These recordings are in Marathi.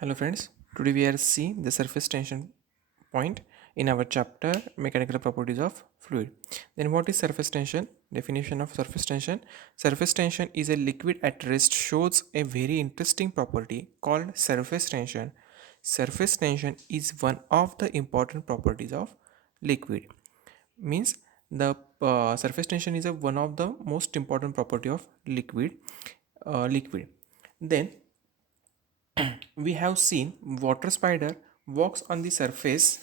Hello friends, today we are see the surface tension point in our chapter mechanical properties of fluid. Then what is surface tension? Definition of surface tension. Surface tension is a liquid at rest shows a very interesting property called surface tension. Surface tension is one of the important properties of liquid. Means the surface tension is one of the most important property of liquid. Then we have seen water spiders walks on the surface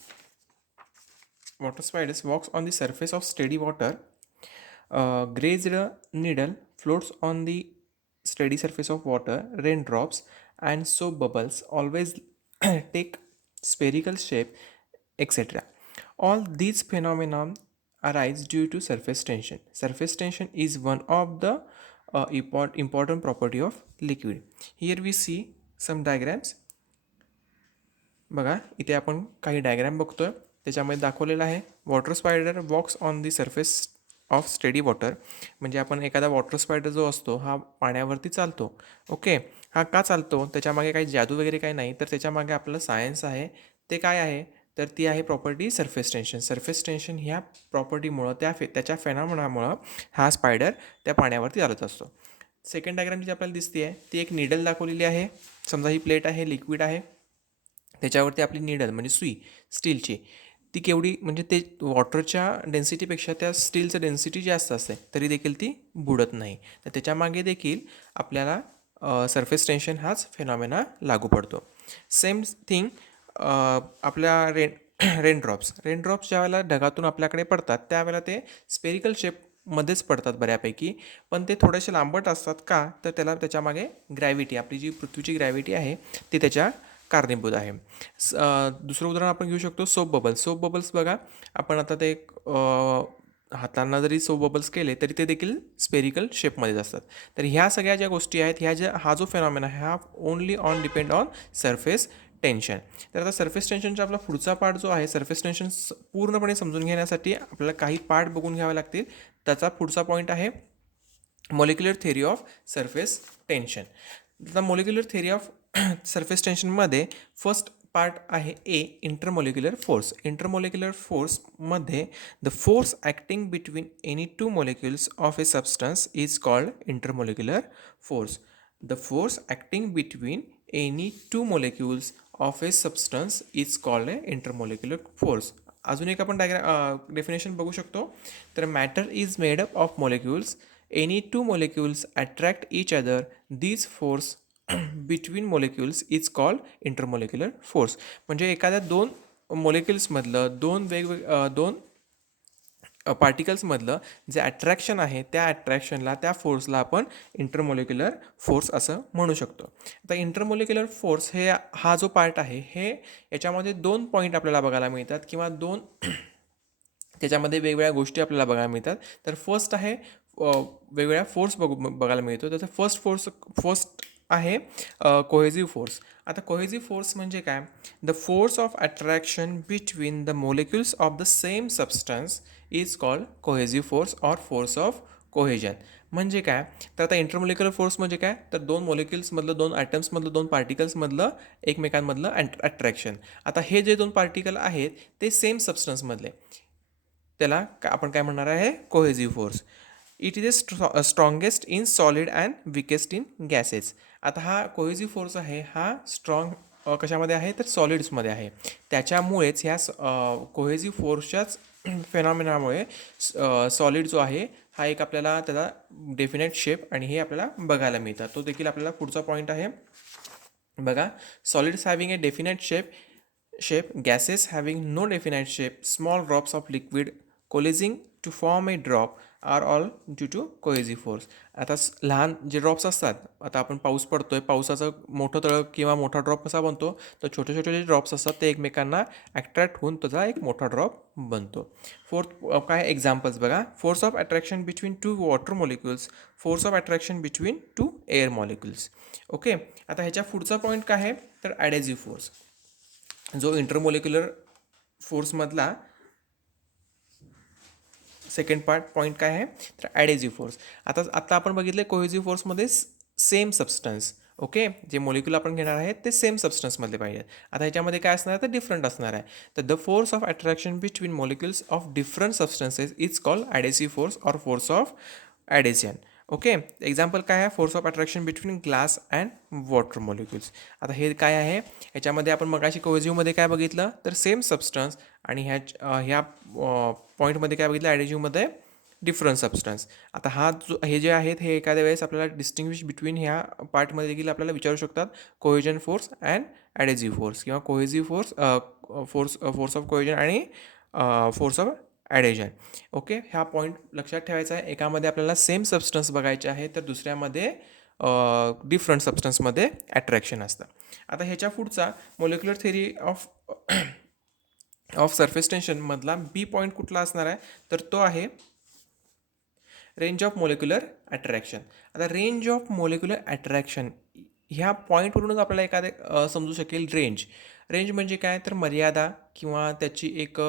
of steady water. Grazed needle floats on the steady surface of water. Raindrops and soap bubbles always take spherical shape, etc. All these phenomena arise due to surface tension. Surface tension is one of the important property of liquid. Here we see some diagrams. बघा इथे आपण काही डायग्राम बघतोय. त्याच्यामध्ये दाखवलेलं आहे water spider walks on the surface of steady water. म्हणजे आपण एखादा वॉटर स्पायडर जो असतो हा पाण्यावरती चालतो. ओके, हा का चालतो त्याच्यामागे काही जादू वगैरे काही नाही, तर त्याच्यामागे आपलं सायन्स आहे. ते काय आहे तर ती आहे property surface tension. Surface tension ह्या प्रॉपर्टीमुळं त्याच्या फेनॉमेनामुळं हा स्पायडर त्या पाण्यावरती चालत असतो. सेकंड डायग्राम जी आपल्याला दिसते आहे ती एक निडल दाखवलेली आहे. समजा ही प्लेट आहे, लिक्विड आहे, त्याच्यावरती आपली निडल म्हणजे सुई स्टीलची ती केवढी म्हणजे ते वॉटरच्या डेन्सिटीपेक्षा त्या स्टीलचं डेन्सिटी जास्त असते तरी देखील ती बुडत नाही. तर त्याच्यामागे देखील आपल्याला सरफेस टेन्शन हाच फेनॉमेना लागू पडतो. सेम थिंग आपल्या रेनड्रॉप्स ज्या वेळेला ढगातून आपल्याकडे पडतात त्यावेळेला ते स्पेरिकल शेपमध्येच पडतात बऱ्यापैकी, पण ते थोडेसे लांबट असतात. का तर त्याच्यामागे ग्रॅव्हिटी, आपली जी पृथ्वीची ग्रॅव्हिटी आहे ती त्याच्या कारणीभूत आहे. दुसरं उदाहरण आपण घेऊ शकतो सोप बबल्स. बघा आपण आता ते हातांना जरी सोप बबल्स केले तरी ते देखील स्पेरिकल शेपमध्येच असतात. तर ह्या सगळ्या ज्या गोष्टी आहेत हा जो फेनॉमेना आहे हा only depend on surface tension. तर आता सरफेस टेन्शनचा आपला पुढचा पार्ट जो आहे, सरफेस टेन्शन पूर्णपणे समजून घेण्यासाठी आपल्याला काही पार्ट बघून घ्यावे लागतील. त्याचा पुढचा पॉईंट आहे molecular theory of surface tension. आता मॉलिक्युलर थेरी ऑफ सरफेस टेन्शनमध्ये फर्स्ट पार्ट आहे इंटरमॉलिक्युलर फोर्स. इंटरमॉलिक्युलर फोर्समध्ये the force acting between any two molecules of a substance is called intermolecular force. The force acting between any two molecules of a substance is called a intermolecular force. अजून एक आपण डेफिनेशन बघू शकतो. तर matter is made up of molecules. Any two molecules attract each other. These force between molecules is called intermolecular force. म्हणजे एखाद्या दोन मॉलिक्युल्समधलं दोन पार्टिकल्समधलं जे अट्रॅक्शन आहे त्या फोर्सला आपण इंटरमॉलिक्युलर फोर्स असं म्हणू शकतो. आता इंटरमॉलिक्युलर फोर्स हा जो पार्ट आहे याच्यामध्ये दोन पॉईंट आपल्याला बघायला मिळतात किंवा दोन त्याच्यामध्ये वेगवेगळ्या गोष्टी आपल्याला बघायला मिळतात. तर फर्स्ट आहे वेगवेगळ्या फोर्स बघायला मिळतो. त्याचा फर्स्ट आहे कोहेझिव्ह फोर्स. आता कोहेझिव्ह फोर्स म्हणजे काय? The force of attraction between the molecules of the same substance is called cohesive force or force of cohesion. म्हणजे काय? तर आता इंटरमॉलिक्युलर फोर्स म्हणजे काय? तर दोन मॉलिक्युल्समधलं, दोन ॲटम्समधलं, दोन पार्टिकल्समधलं एकमेकांमधलं अट्रॅक्शन. आता हे जे दोन पार्टिकल आहेत ते सेम सबस्टन्समधले, त्याला आपण काय म्हणणार आहे? Cohesive force. It is strongest in solid and weakest in gases. आता हा कोहेझिव्ह फोर्स आहे हा स्ट्रॉंग कशामध्ये आहे तर सॉलिड्समध्ये आहे. त्याच्यामुळेच ह्या कोहेझिव्ह फोर्सच्याच फेनॉमेनामुळे सॉलिड जो आहे हा एक आपल्याला त्याचा डेफिनेट शेप आणि हे आपल्याला बघायला मिळतात. तो देखील आपल्याला पुढचा पॉईंट आहे. बघा, solids having a definite shape, gases having no definite shape, small drops of liquid coalescing to form a drop are all due to cohesive force. आता लहान जे ड्रॉप्स असतात, आता आपण पाऊस पडतोय, पावसाचं मोठं तळं किंवा मोठा ड्रॉप कसा बनतो तर छोटे छोटे जे ड्रॉप्स असतात ते एकमेकांना अट्रॅक्ट होऊन त्याचा एक मोठा ड्रॉप बनतो. फोर्थ काय एक्झाम्पल्स बघा. Force of attraction between two water molecules, force of attraction between two air molecules. Okay, आता ह्याच्या पुढचा पॉईंट काय आहे तर ॲडेझिव्ह फोर्स. जो इंटरमॉलिक्युलर फोर्समधला सेकंड पॉईंट काय आहे तर ॲडेझिव्ह फोर्स. आता आपण बघितले कोहेझिव्ह फोर्समध्ये सेम सबस्टन्स. ओके, जे मॉलिक्यूल आपण घेणार आहे ते सेम सबस्टन्समधले पाहिजेत. आता ह्याच्यामध्ये काय असणार आहे तर डिफरंट असणार आहे. तर the force of attraction between molecules of different substances is called adhesive force or force of adhesion. Okay, example काय आहे, force of attraction between glass and water molecules. आता हे काय आहे, ह्याच्यामध्ये आपण मगाशी कोहेजिव्हमध्ये काय बघितलं तर सेम सबस्टन्स, आणि ह्या पॉईंटमध्ये काय बघितलं ॲडेजिव्हमध्ये डिफरंट सबस्टन्स. आता हे जे आहेत हे एखाद्या वेळेस आपल्याला डिस्टिंग्विश बिटवीन ह्या पार्टमध्ये देखील आपल्याला विचारू शकतात, कोहेजन फोर्स अँड ॲडेजिव्ह फोर्स किंवा cohesive force, force of cohesion आणि फोर्स ऑफ ॲडेजन. ओके, ह्या पॉईंट लक्षात ठेवायचा आहे. एकामध्ये आपल्याला सेम सबस्टन्स बघायचे आहे तर दुसऱ्यामध्ये डिफरंट सबस्टन्समध्ये अट्रॅक्शन असतं. आता ह्याच्या पुढचा मोलिक्युलर थेरी ऑफ सरफेस टेन्शनमधला बी पॉईंट कुठला असणार आहे तर तो आहे रेंज ऑफ मोलिक्युलर अट्रॅक्शन. आता रेंज ऑफ मोलिक्युलर अट्रॅक्शन ह्या पॉईंटवरूनच आपल्याला एखादे समजू शकेल रेंज म्हणजे काय तर मर्यादा किंवा त्याची एक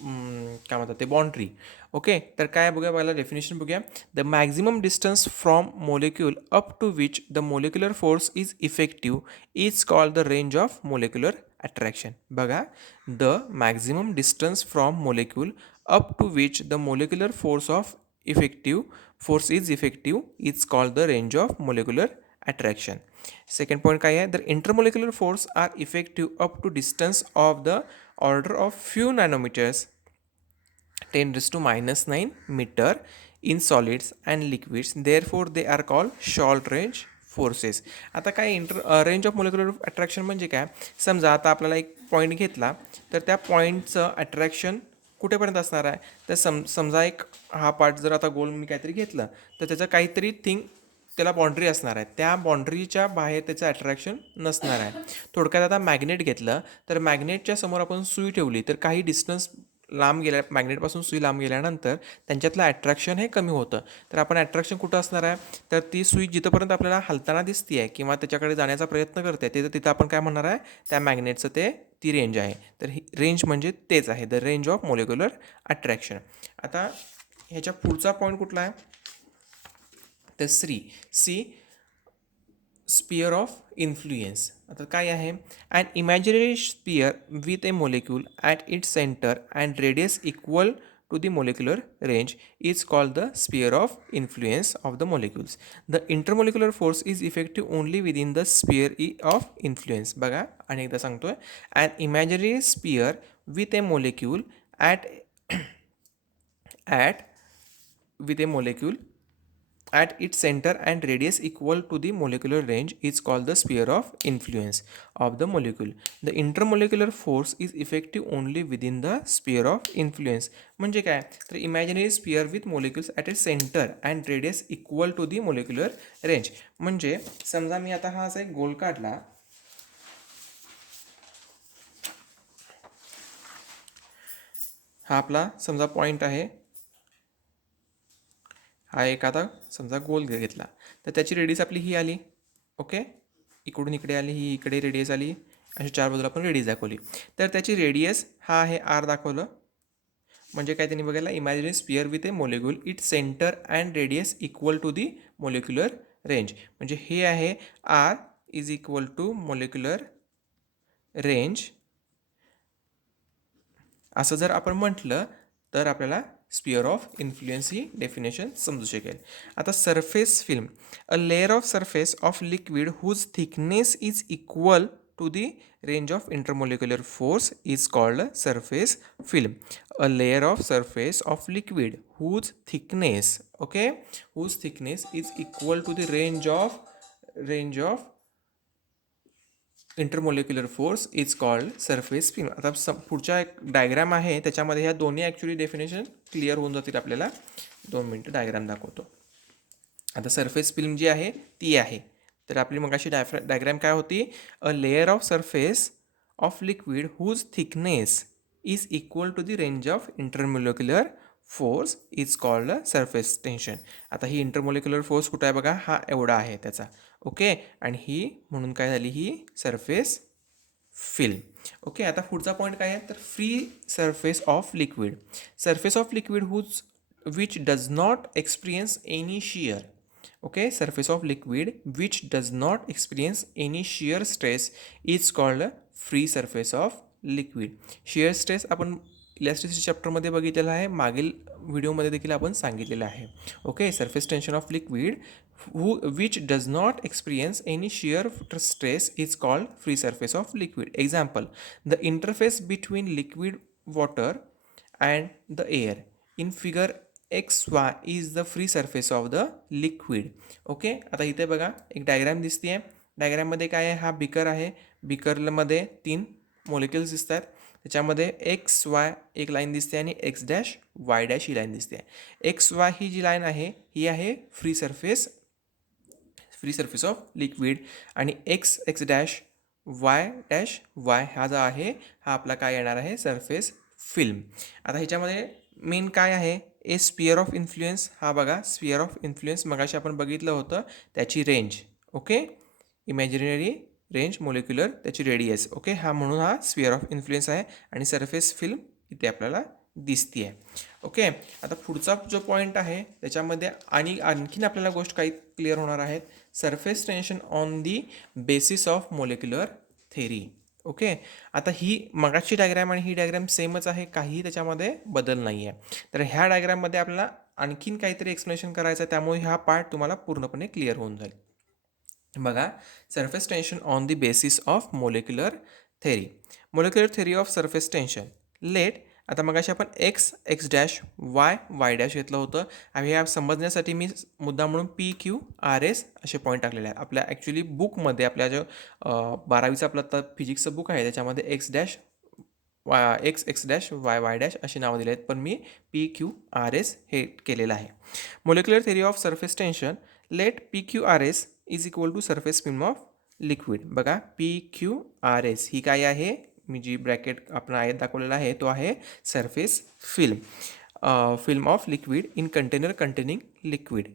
काय म्हणतात ते बाउंड्री. ओके, तर काय बघूया, पहिला डेफिनेशन बघूया. The maximum distance from molecule up to which the molecular force is effective is called the range of molecular attraction. बघा, the maximum distance from molecule up to which the molecular force is effective is called the range of molecular attraction. Second point काय आहे, the intermolecular force are effective up to distance of the order of few nanometers 10⁻⁹ meter in solids and liquids, therefore they are called short range forces. आता काय रेंज ऑफ मोलिक्युलर अट्रॅक्शन म्हणजे काय, समजा आता आपल्याला एक पॉईंट घेतला तर त्या पॉईंटचं अट्रॅक्शन कुठेपर्यंत असणार आहे तर समजा एक हा पार्ट जर आता गोल मी काहीतरी घेतलं तर त्याचं काहीतरी त्याला बाउंड्री असणार आहे, त्या बाउंड्रीच्या बाहेर त्याचं अट्रॅक्शन नसणार आहे. थोडक्यात आता मॅग्नेट घेतलं तर मॅग्नेटच्या समोर आपण सुई ठेवली तर काही डिस्टन्स लांब गेल्या, मॅग्नेटपासून सुई लांब गेल्यानंतर त्यांच्यातलं अट्रॅक्शन हे कमी होतं. तर आपण अट्रॅक्शन कुठं असणार आहे तर ती सुई जिथंपर्यंत आपल्याला हलताना दिसते आहे किंवा त्याच्याकडे जाण्याचा प्रयत्न करते तिथं आपण काय म्हणणार आहे, त्या मॅग्नेटचं ती रेंज आहे. तर ही रेंज म्हणजे तेच आहे, the range of molecular attraction. आता ह्याच्या पुढचा पॉईंट कुठला आहे तर सी स्पियर ऑफ इन्फ्लुएन्स. आता काय आहे, and imaginary sphere with a molecule at its centre and radius equal to the molecular range is called the sphere of influence of the molecules. The intermolecular force is effective only within the sphere of influence. बघा आणि एकदा सांगतोय, an imaginary sphere with a molecule at its center and radius equal to the molecular range is called the sphere of influence of the molecule. The intermolecular force is effective only within the sphere of influence. म्हणजे काय तर imaginary sphere with molecules at its centre and radius equal to the molecular range. म्हणजे समजा मी आता हा असा एक गोल काढला, हा आपला समजा पॉईंट आहे, हा एक आता समजा गोल घेतला तर त्याची रेडियस आपली ही आली. ओके, इकडून इकडे आली, ही इकडे रेडियस आली, अशी चार बाजूला आपण रेडियस दाखवली. तर त्याची रेडियस हा आहे आर दाखवलं. म्हणजे काय त्यांनी बघायला, imaginary sphere with a molecule it centre and radius equal to the molecular range. म्हणजे हे आहे R is equal to molecular range. असं जर आपण म्हटलं तर आपल्याला स्पियर ऑफ इन्फ्लुएन्स ही डेफिनेशन समजू शकेल. आता surface film, a layer of surface of liquid whose thickness is equal to the range of intermolecular force is called surface film. A layer of surface of liquid whose thickness, okay, whose thickness is equal to the range of intermolecular force is called surface film. आता पुढच्या एक डायग्राम आहे त्याच्यामध्ये ह्या दोन्ही ॲक्च्युली डेफिनेशन क्लिअर होऊन जातील आपल्याला. 2 मिनटं डायग्राम दाखवतो. आता सरफेस फिल्म जी आहे ती आहे, तर आपली मगाशी डायग्राम काय होती, a layer of surface of liquid whose thickness is equal to the range of intermolecular force is called surface tension. आता ही इंटरमोलिक्युलर फोर्स कुठं आहे बघा, हा एवढा आहे त्याचा. ओके, आणि ही म्हणून काय झाली, ही सरफेस फिल्म. ओके, आता पुढचा पॉईंट काय आहे तर free surface of liquid. Surface of liquid which does not experience any shear. Okay, surface of liquid which does not experience any shear stress is called a free surface of liquid. shear stress आपण इलॅस्टिसिटी चॅप्टरमध्ये बघितलेलं आहे, मागील व्हिडिओमध्ये देखील आपण सांगितलेलं आहे. Okay, surface tension off liquid which does not experience any shear stress is called free surface of liquid. Example, the interface between liquid water and the air in figure XY is the free surface of the liquid. Okay, आता इथे बघा एक डायग्राम दिसते आहे. डायग्राममध्ये काय आहे, हा बिकर आहे. बिकरमध्ये 3 मॉलिक्युल्स दिसत आहेत. त्याच्यामध्ये XY एक लाईन दिसते आणि X', Y' ही लाईन दिसते. XY ही जी लाईन आहे ही आहे फ्री सरफेस ऑफ लिक्विड आणि X', Y' हा जो आहे हा आपला काय येणार आहे, सरफेस फिल्म. आता ह्याच्यामध्ये मेन काय आहे, ए स्पियर ऑफ इन्फ्लुएन्स. हा बघा स्पियर ऑफ इन्फ्लुएन्स मगाशी आपण बघितलं होतं, त्याची range. Okay, imaginary range molecular त्याची रेडियस. ओके, हा म्हणून हा स्पियर ऑफ इन्फ्लुएन्स आहे आणि सरफेस फिल्म इथे आपल्याला दिसती आहे. ओके, आता पुढचा जो पॉईंट आहे त्याच्यामध्ये आणखीन आपल्याला गोष्ट काही क्लिअर होणार आहेत. Surface tension on the basis of molecular theory. Okay, आता ही मगाची डायग्रॅम आणि ही डायग्रॅम सेमच आहे, काही त्याच्यामध्ये बदल नाही आहे. तर ह्या डायग्रॅममध्ये आपल्याला आणखीन काहीतरी एक्सप्लेनेशन करायचं आहे, त्यामुळे हा पार्ट तुम्हाला पूर्णपणे क्लिअर होऊन जाईल. बघा, surface tension on the basis of molecular theory. Molecular theory of surface tension. Let, आता मगाशी आपण X', Y' घेतलं होतं आणि ह्या समजण्यासाठी मी मुद्दा म्हणून PQRS असे पॉईंट टाकलेले आहेत. आपल्या ॲक्च्युली बुकमध्ये आपल्या जो 12वीचं आपलं तर फिजिक्सचं बुक आहे त्याच्यामध्ये X', Y' अशी नावं दिली आहेत, पण मी PQRS हे केलेलं आहे. Molecular theory of surface tension. Let PQRS is equal to surface film of liquid. बघा, PQRS ही काय आहे, मी जी ब्रॅकेट आपण आयत दाखवलेला आहे तो आहे surface film of liquid in container containing liquid.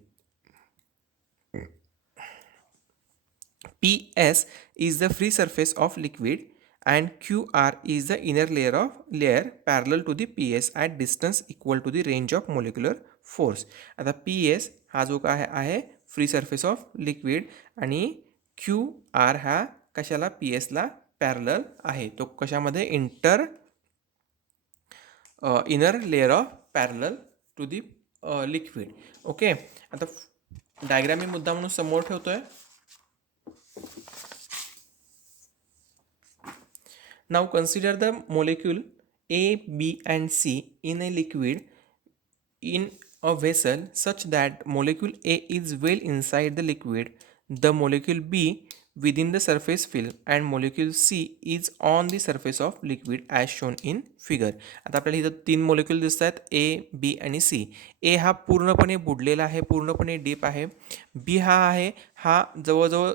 PS is the free surface of liquid and QR is the inner layer parallel to the PS at distance equal to the range of molecular force. आता PS हा जो काय आहे फ्री सरफेस ऑफ लिक्विड आणि QR हा कशाला, PSला पॅरलल आहे. तो कशामध्ये, inner layer of parallel to the liquid. Okay, आता डायग्राम मी मुद्दा म्हणून समोर ठेवतोय. Now consider the molecule A, B and C in a liquid in a vessel such that molecule A is well inside the liquid, the molecule B within the surface film and molecule C is on the surface of liquid as shown in figure. आता आपल्याला इथं 3 मोलिक्यूल दिसत आहेत, A, B आणि C. A हा पूर्णपणे बुडलेला आहे, पूर्णपणे डीप आहे. B हा आहे, हा जवळजवळ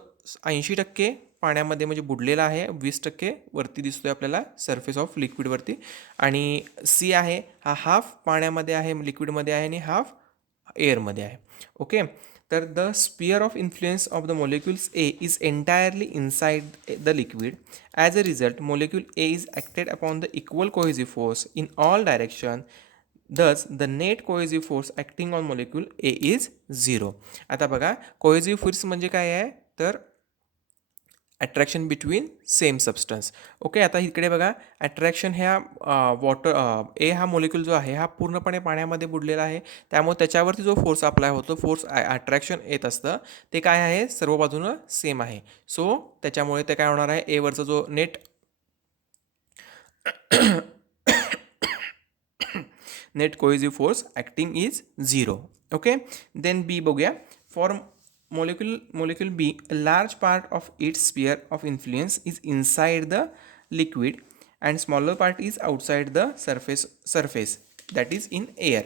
80% पाण्यामध्ये म्हणजे बुडलेला आहे, 20% वरती दिसतोय आपल्याला सरफेस ऑफ लिक्विडवरती. आणि C आहे, हा हाफ पाण्यामध्ये आहे, लिक्विडमध्ये आहे आणि हाफ एअरमध्ये आहे. ओके, तर the sphere of influence of the molecules A is entirely inside the liquid. As a result molecule A is acted upon the equal cohesive force in all direction. Thus, the net cohesive force acting on molecule A is 0. आता बघा, कोहेसिव्ह फोर्स म्हणजे काय आहे, तर attraction between same substance. Okay, आता इकडे बघा, अट्रॅक्शन ह्या ए हा मोलिक्यूल जो आहे हा पूर्णपणे पाण्यामध्ये बुडलेला आहे, त्यामुळे त्याच्यावरती जो फोर्स अप्लाय होतो, फोर्स अट्रॅक्शन येत असतं, ते काय आहे, सर्व बाजूनं सेम आहे. सो त्याच्यामुळे ते काय होणार आहे, एवरचा जो net cohesive force acting is 0. Okay, then B बघूया. For molecule B, a large part of its sphere of influence is inside the liquid and smaller part is outside the surface, that is in air.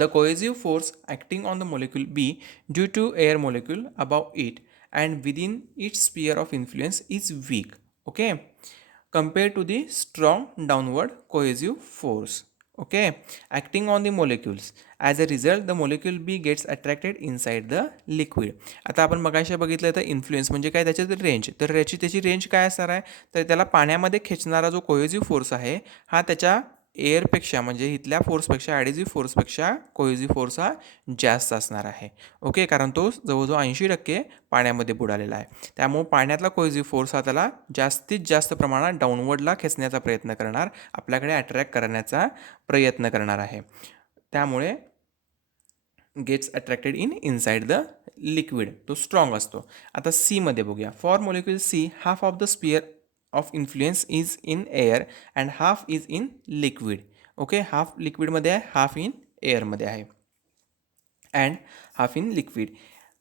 The cohesive force acting on the molecule B due to air molecule above it and within its sphere of influence is weak, okay, compared to the strong downward cohesive force. Okay, acting on the molecules. As a result, the molecule B gets attracted inside the liquid. आता आपण मगाशी बघितलं तर इन्फ्लुएन्स म्हणजे काय, त्याची रेंज. तर त्याची रेंज काय असणार आहे, तर त्याला पाण्यामध्ये खेचणारा जो कोहेसिव्ह फोर्स आहे हा त्याच्या एअरपेक्षा म्हणजे इथल्या फोर्सपेक्षा ॲडेसिव्ह फोर्सपेक्षा कोहेसिव्ह फोर्स हा जास्त असणार आहे. ओके, कारण तो जवळजवळ 80% पाण्यामध्ये बुडालेला आहे. त्यामुळे पाण्यातला कोहेसिव्ह फोर्स हा त्याला जास्तीत जास्त प्रमाणात डाऊनवर्डला खेचण्याचा प्रयत्न करणार, आपल्याकडे अट्रॅक्ट करण्याचा प्रयत्न करणार आहे. त्यामुळे gets attracted inside the liquid, तो स्ट्रॉंग असतो. आता सीमध्ये बघूया. For molecule C, half of the sphere of influence is in air and half is in liquid. Okay, half लिक्विडमध्ये आहे, हाफ इन एअरमध्ये आहे, and half in liquid.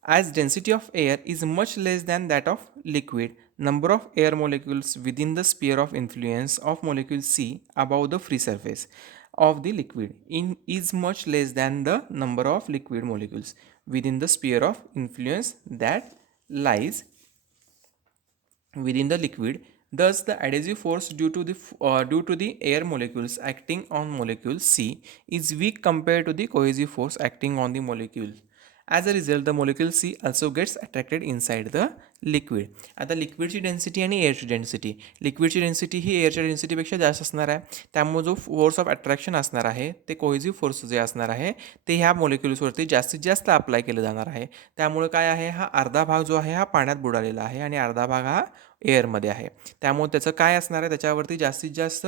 As density of air is much less than that of liquid, number of air molecules within the sphere of influence of molecule C above the free surface of the liquid is much less than the number of liquid molecules within the sphere of influence that lies within the liquid. Thus, the adhesive force due to the air molecules acting on molecule C is weak compared to the cohesive force acting on the molecule. As a result, the molecule C also gets attracted inside the liquid. आता लिक्विडची डेन्सिटी आणि एअरची डेन्सिटी, लिक्विडची डेन्सिटी ही एअरच्या डेन्सिटीपेक्षा जास्त असणार आहे. त्यामुळे जो फोर्स ऑफ अट्रॅक्शन असणार आहे ते कोहेसिव्ह फोर्स जे असणार आहे ते ह्या मॉलिक्युल्सवरती जास्तीत जास्त अप्लाय केलं जाणार आहे. त्यामुळे काय आहे, हा अर्धा भाग जो आहे हा पाण्यात बुडालेला आहे आणि अर्धा भाग हा एअरमध्ये आहे. त्यामुळे त्याचं काय असणार आहे, त्याच्यावरती जास्तीत जास्त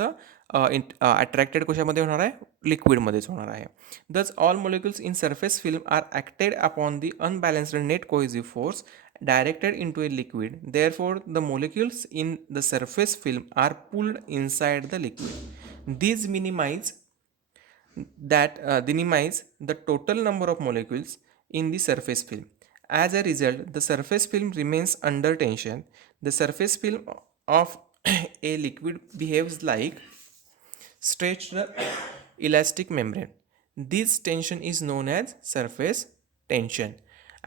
अट्रॅक्टेड कशामध्ये होणार आहे, लिक्विडमध्येच होणार आहे. दच all molecules in surface film are acted upon the unbalanced net cohesive force directed into a liquid. Therefore, the molecules in the surface film are pulled inside the liquid. These minimize the total number of molecules in the surface film. As a result, the surface film remains under tension. The surface film of a liquid behaves like stretched elastic membrane. This tension is known as surface tension,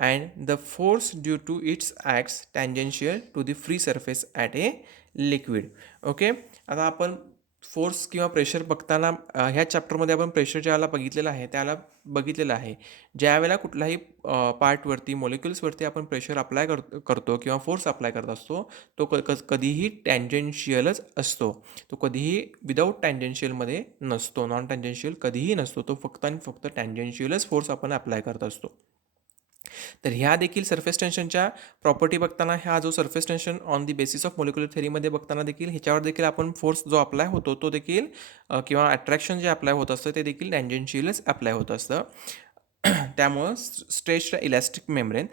and the force due to its acts tangential to the free surface at a liquid. Okay, आता आपण फोर्स किंवा प्रेशर बघताना ह्या चॅप्टरमध्ये आपण प्रेशर ज्याला बघितलेलं आहे त्याला बघितलेलं आहे. ज्यावेळेला कुठल्याही पार्टवरती मॉलिक्युल्सवरती आपण प्रेशर अप्लाय करतो किंवा फोर्स अप्लाय करत असतो तो कधीही टँजेन्शियलच असतो. तो कधीही विदाऊट टँजेन्शियलमध्ये नसतो, नॉन टँजेन्शियल कधीही नसतो. तो फक्त आणि फक्त टँजेन्शियलच फोर्स आपण अप्लाय करत असतो. तर ह्या देखील सरफेस टेन्शनच्या प्रॉपर्टी बघताना हा जो surface tension on the basis of molecular थेरीमध्ये बघताना देखील ह्याच्यावर देखील आपण फोर्स जो अप्लाय होतो तो देखील किंवा अट्रॅक्शन जे अप्लाय होत असतं ते देखील टँजेन्शियलच अप्लाय होत असतं. त्यामुळं stretched elastic membrane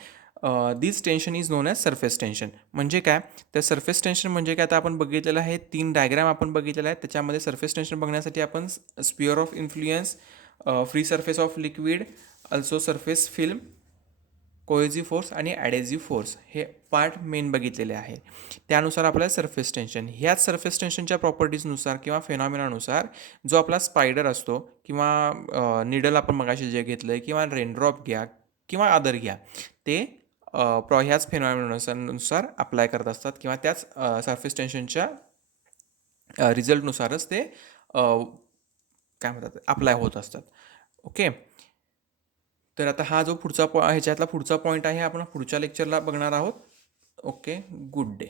this tension is non as surface tension. म्हणजे काय, तर सरफेस टेन्शन म्हणजे काय, आता आपण बघितलेलं आहे 3 डायग्राम आपण बघितलेला आहे. त्याच्यामध्ये सरफेस टेन्शन बघण्यासाठी आपण sphere of influence, free surface of liquid, also surface film, cohesive force आणि ॲडेसिव्ह फोर्स हे पार्ट मेन बघितलेले आहे. त्यानुसार आपल्याला सरफेस टेन्शन, ह्याच सरफेस टेन्शनच्या प्रॉपर्टीजनुसार किंवा फेनॉमिनानुसार जो आपला स्पायडर असतो किंवा निडल आपण मगाशी जे घेतलं आहे किंवा रेनड्रॉप घ्या किंवा अदर घ्या, ते ह्याच फेनॉमिनानुसार अप्लाय करत असतात किंवा त्याच सरफेस टेन्शनच्या रिझल्टनुसारच ते काय म्हणतात अप्लाय होत असतात. ओके, तर आता हा जो पुढचा ह्याच्यातला पुढचा पॉईंट आहे आपण पुढच्या लेक्चरला बघणार आहोत. Okay, good day.